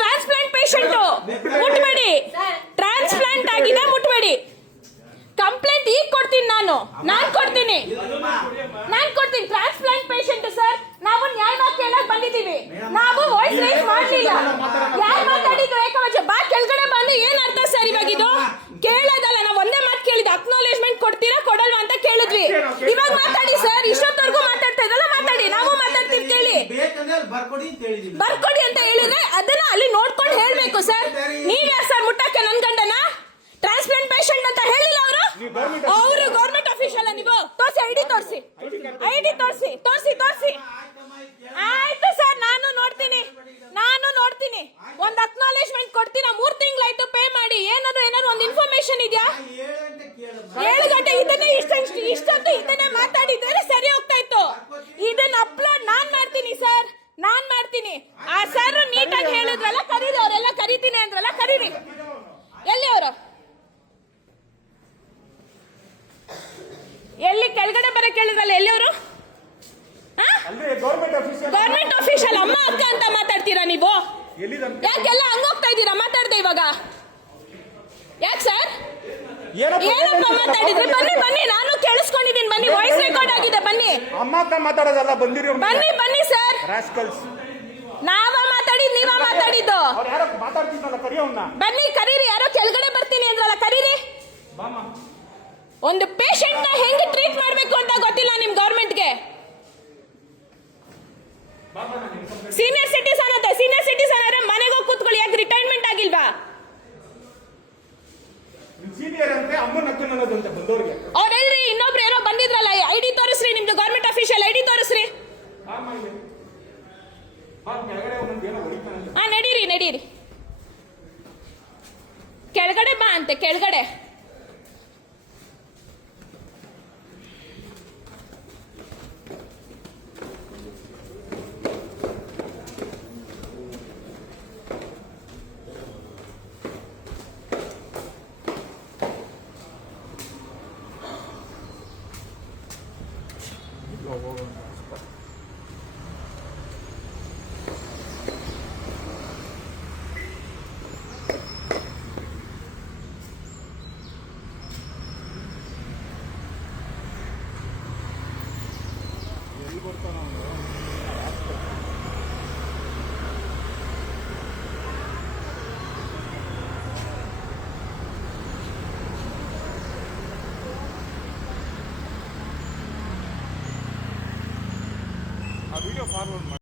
Transplant patient ಮುಟ್ಬೇಡಿ, transplant ಆಗಿದೆ ಮುಟ್ಬೇಡಿ. Complaint ಈಗ ಕೊಡ್ತೀನಿ, ನಾನು ಕೊಡ್ತೀನಿ. ಟ್ರಾನ್ಸ್ಪ್ಲಾಂಟ್ ಪೇಷಂಟ್ ಸರ್, ನಾವು ನ್ಯಾಯವಾಗಿ ಕೇಳಕ್ ಬಂದಿದ್ದೀವಿ. ನಾವು ವಾಯ್ಸ್ ರೈಸ್ ಮಾಡಲಿಲ್ಲ. ಯಾರು ಮಾತಾಡಿದ್ರು ಏಕವಚನ? ಬಾ ಕೆಳಗಡೆ ಬಂದು ಏನ್ ಅರ್ಥ ಸರ್ ಇವಾಗ ಇದು? ಕೇಳೋದಲ್ಲ, ನಾವು ಒಂದೇ ಮಾತು ಕೇಳಿದ್ವಿ, ಅಕ್ನಾಲೇಜ್ಮೆಂಟ್ ಕೊಡ್ತೀರಾ ಕೊಡಲ್ವಾ ಅಂತ ಕೇಳಿದ್ವಿ. ಇವಾಗ ಮಾತಾಡಿ ಸರ್, ಇಷ್ಟೊತ್ತವರೆಗೂ ಮಾತಾಡ್ತಾ ಇದ್ರಲ್ಲ, ಮಾತಾಡಿ, ನಾವು ಮಾತಾಡ್ತೀವಿ ಕೇಳಿ. ಬರ್ಕೊಡಿ ಅಂತ ಹೇಳಿದ್ರೆ ಅದನ್ನ ಅಲ್ಲಿ ನೋಡ್ಕೊಂಡು ಹೇಳ್ಬೇಕು ಸರ್. ನೀವ್ಯಾರು ಸರ್ ಮುಟ್ಟಕ್ಕೆ ನನ್ ಗಂಡನ? ಟ್ರಾನ್ಸ್ಪ್ಲಾಂಟ್ ಪೇಷಂಟ್ ಅಂತ ಹೇಳಿಲ್ಲ ಅವರು ಗೌರ್ಮೆಂಟ್ ಅಫಿಷಿಯಲ್. ನೀವು ತೋರಿಸಿ, ಐಡಿ ತೋರಿಸಿ. ಆಯ್ತು ಸರ್, ನಾನು ನೋಡ್ತೀನಿ. ಒಂದು ಅಕ್ನಾಲೇಜ್ಮೆಂಟ್ ಕೊಡ್ತೀರಾ? 3 ತಿಂಗಳಾಯ್ತು ಪೇ ಮಾಡಿ. ಏನಾದ್ರು ಒಂದು ಇನ್ಫಾರ್ಮೇಶನ್ ಇದೆಯಾ? 7 ಗಂಟೆ ಇದನ್ನೇ ಇಷ್ಟೊತ್ತು ಇದನ್ನೇ ಮಾತಾಡಿದ್ರೆ ಸರಿ ಹೋಗ್ತಾ ಇತ್ತು. ಇದನ್ನ ಅಪ್ಲೋಡ್ ನಾನ್ ಮಾಡ್ತೀನಿ ಸರ್, ನಾನ್ ಮಾಡ್ತೀನಿ. ಆ ಸರ್ ನೀಟಾಗಿ ಹೇಳಿದ್ರಲ್ಲ, ಕರೀರಿ, ಅವರೆಲ್ಲ ಕರೀತೀನಿ ಅಂದ್ರಲ್ಲ, ಕರೀರಿ. ಎಲ್ಲಿ ಅವರು? ಎಲ್ಲಿ ಕೆಳಗಡೆ ಬರ ಕೇಳಿದ್ರಲ್ಲ, ಎಲ್ಲಿ ಅವರು? ಗೌರ್ಮೆಂಟ್ ಅಫಿಷಿಯಲ್ ಅಮ್ಮ ಅಕ್ಕ ಅಂತ ಮಾತಾಡ್ತೀರಾ ನೀವು? ಯಾಕೆಲ್ಲ ಹಂಗೋಗ್ತಾ ಇದ್ದೀರಾ ಮಾತಾಡ್ದೆ ಇವಾಗ? ಯಾಕೆ ಸರ್? ಏನಪ್ಪ ಮಾತಾಡಿದ್ರೆ? ಬನ್ನಿ, ನಾನು ಕೇಳಿಸ್ಕೊಂಡಿದ್ದೀನಿ. ಬನ್ನಿ, ವಾಯ್ಸ್ ರೆಕಾರ್ಡ್ ಆಗಿದೆ. ಬನ್ನಿ, ಅಮ್ಮ ಅಕ್ಕ ಮಾತಾಡೋದಲ್ಲ, ಬನ್ನಿ ಸರ್. ನಾವ ಮಾತಾಡಿದ್, ನೀವ ಮಾತಾಡಿದ್ದು? ಬನ್ನಿ, ಕರೀರಿ. ಯಾರೋ ಕೆಳಗಡೆ ಬರ್ತೀನಿ ಅಂದ್ರಲ್ಲ, ಕರೀರಿ. ಒಂದು ಪೇಷಂಟ್ ನ ಹೆಂಗ್ ಟ್ರೀಟ್ ಮಾಡ್ಬೇಕು ಅಂತ ಗೊತ್ತಿಲ್ಲ ನಿಮ್ ಗೌರ್ಮೆಂಟ್ಗೆ. ಸೀನಿಯರ್ ಸಿಟಿಸನ್ ಅಂದ್ರೆ ಮನೆಗೆ ಹೋಗಿ ಕೂತ್ಕೊಳ್ಳಿ. ಯಾಕೆ ರಿಟೈರ್ಮೆಂಟ್ ಆಗಿಲ್ವಾ? ಅವ್ರೆಲ್ರಿ ಇನ್ನೊಬ್ರು ಏನೋ ಬಂದಿದ್ರಲ್ಲ, ಐಡಿ ತೋರಿಸ್ರಿ, ನಿಮ್ದು ಗೌರ್ಮೆಂಟ್ ಅಫಿಷಿಯಲ್ ಐಡಿ ತೋರಿಸ್ರಿ. ನಡೀರಿ. ಕೆಳಗಡೆ ಬಾ ಅಂತೆ, ಕೆಳಗಡೆ. ವಿಡಿಯೋ ಫಾರ್ವರ್ಡ್ ಮಾಡಿ.